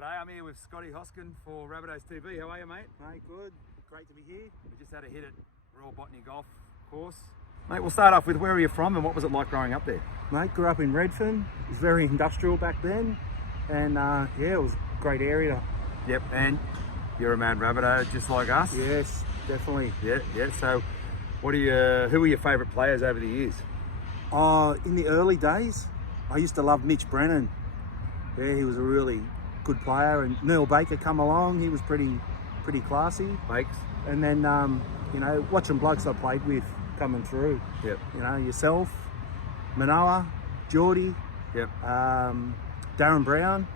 G'day, I'm here with Scotty Hoskin for Rabbitohs TV. How are you, mate? Mate, good. Great to be here. We just had a hit at Royal Botany Golf Course. Mate, we'll start off with where are you from and what was it like growing up there? Mate, grew up in Redfern. It was very industrial back then. And yeah, it was a great area. Yep, and you're a man Rabbitoh just like us? Yes, definitely. Yeah. So who were your favourite players over the years? In the early days, I used to love Mitch Brennan. Yeah, he was a really good player. And Neil Baker come along. He was pretty classy. Bakes? And then, watching blokes I played with coming through. Yep. Yourself, Manoa, Geordie, Yep. Darren Brown.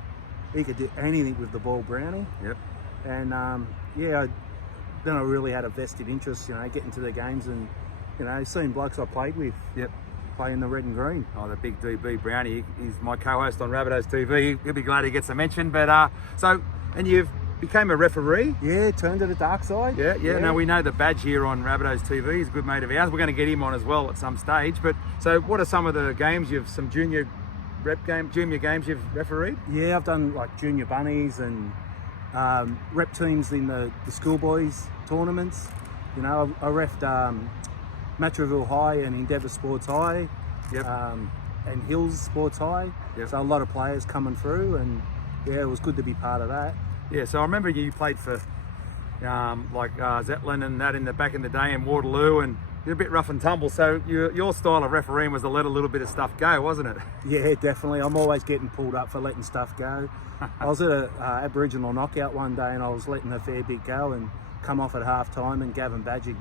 He could do anything with the ball, Brownie. Yep. And then I really had a vested interest, getting to the games and, seeing blokes I played with. Yep. Playing the red and green. Oh, the big DB Brownie. He's my co-host on Rabbitohs TV. He'll be glad he gets a mention. But and you've became a referee. Yeah, turned to the dark side. Yeah. Now we know the badge here on Rabbitohs TV. He's a good mate of ours. We're going to get him on as well at some stage. But so, what are some of the games some junior games you've refereed? Yeah, I've done like junior bunnies and rep teams in the schoolboys tournaments. I refed Matraville High and Endeavour Sports High. Yep. And Hills Sports High. Yep. So a lot of players coming through, and yeah, it was good to be part of that. Yeah, so I remember you played for Zetland and that back in the day in Waterloo, and you're a bit rough and tumble. So your style of refereeing was to let a little bit of stuff go, wasn't it? Yeah, definitely. I'm always getting pulled up for letting stuff go. I was at a Aboriginal knockout one day, and I was letting a fair bit go, and come off at half time, and Gavin Badger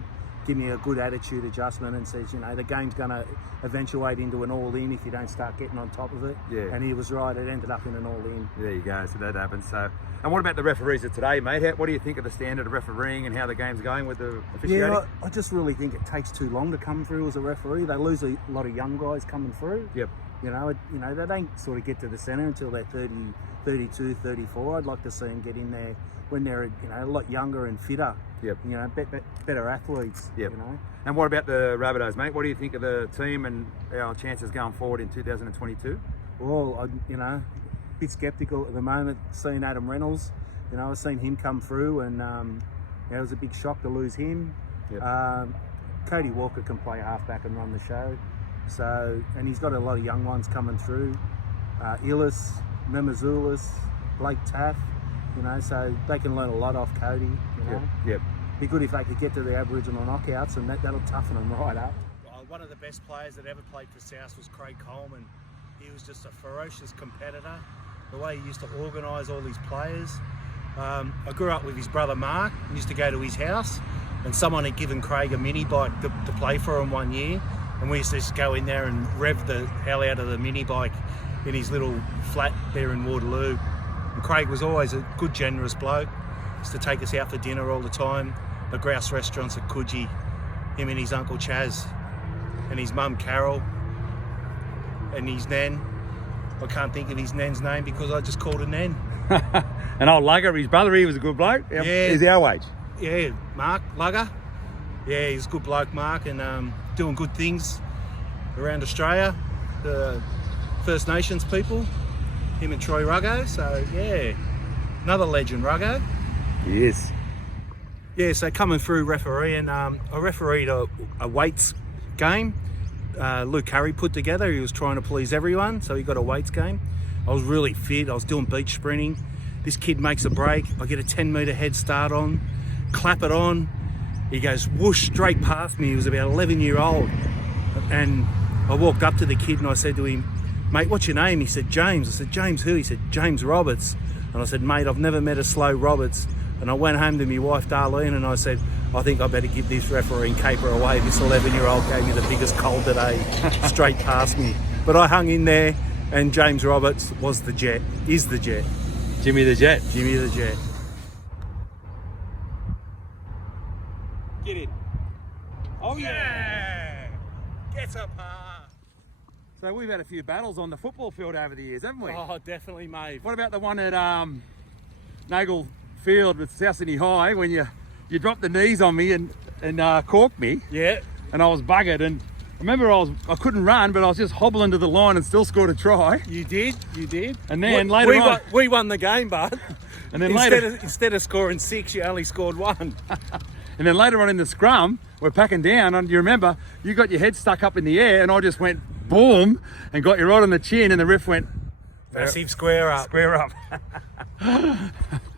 give me a good attitude adjustment and says, the game's going to eventuate into an all-in if you don't start getting on top of it. Yeah. And he was right. It ended up in an all-in. There you go. So that happens. So, and what about the referees of today, mate? What do you think of the standard of refereeing and how the game's going with the officiating? Yeah, I just really think it takes too long to come through as a referee. They lose a lot of young guys coming through. Yep. They don't sort of get to the centre until they're 30, 32, 34. I'd like to see them get in there when they're a lot younger and fitter. Yep. Better athletes. Yep. And what about the Rabbitohs, mate? What do you think of the team and our chances going forward in 2022? Well, a bit sceptical at the moment seeing Adam Reynolds. I've seen him come through, and it was a big shock to lose him. Yep. Cody Walker can play halfback and run the show. So, and he's got a lot of young ones coming through. Illis, Memazoulis, Blake Taff. So they can learn a lot off Cody. Yep. Be good if they could get to the Aboriginal knockouts, and that'll toughen them right up. One of the best players that ever played for South was Craig Coleman. He was just a ferocious competitor. The way he used to organise all his players. I grew up with his brother Mark. I used to go to his house, and someone had given Craig a mini bike to play for him one year, and we used to just go in there and rev the hell out of the mini bike in his little flat there in Waterloo. And Craig was always a good, generous bloke. Used to take us out for dinner all the time. The grouse restaurants at Coogee. Him and his uncle Chaz, and his mum Carol, and his nan. I can't think of his nan's name because I just called her Nan. And old Lugger, his brother, he was a good bloke. Yeah. He's our age. Yeah, Mark Lugger. Yeah, he's a good bloke, Mark, and doing good things around Australia. The First Nations people. Him and Troy Ruggo. So yeah, another legend, Ruggo. Yes. Yeah, so coming through refereeing, I refereed a weights game. Luke Curry put together. He was trying to please everyone, so he got a weights game. I was really fit. I was doing beach sprinting. This kid makes a break. I get a 10-metre head start on, clap it on. He goes whoosh straight past me. He was about 11-year-old, and I walked up to the kid and I said to him, "Mate, what's your name?" He said, "James." I said, "James who?" He said, "James Roberts." And I said, "Mate, I've never met a slow Roberts." And I went home to my wife Darlene and I said, "I think I better give this refereeing caper away. This 11-year-old gave me the biggest cold today, straight past me." But I hung in there, and James Roberts is the Jet. Jimmy the Jet. Jimmy the Jet. Get in. Oh yeah! Get up hard. So we've had a few battles on the football field over the years, haven't we? Oh, definitely, mate. What about the one at Nagle Field with South Sydney High when you dropped the knees on me and corked me? Yeah. And I was buggered, and remember I couldn't run, but I was just hobbling to the line and still scored a try. You did. And then later on, we won the game, but and then instead of scoring 6, you only scored 1. And then later on in the scrum, we're packing down, and you remember you got your head stuck up in the air, and I just went boom and got you right on the chin, and the ref went Massive square up. Square up.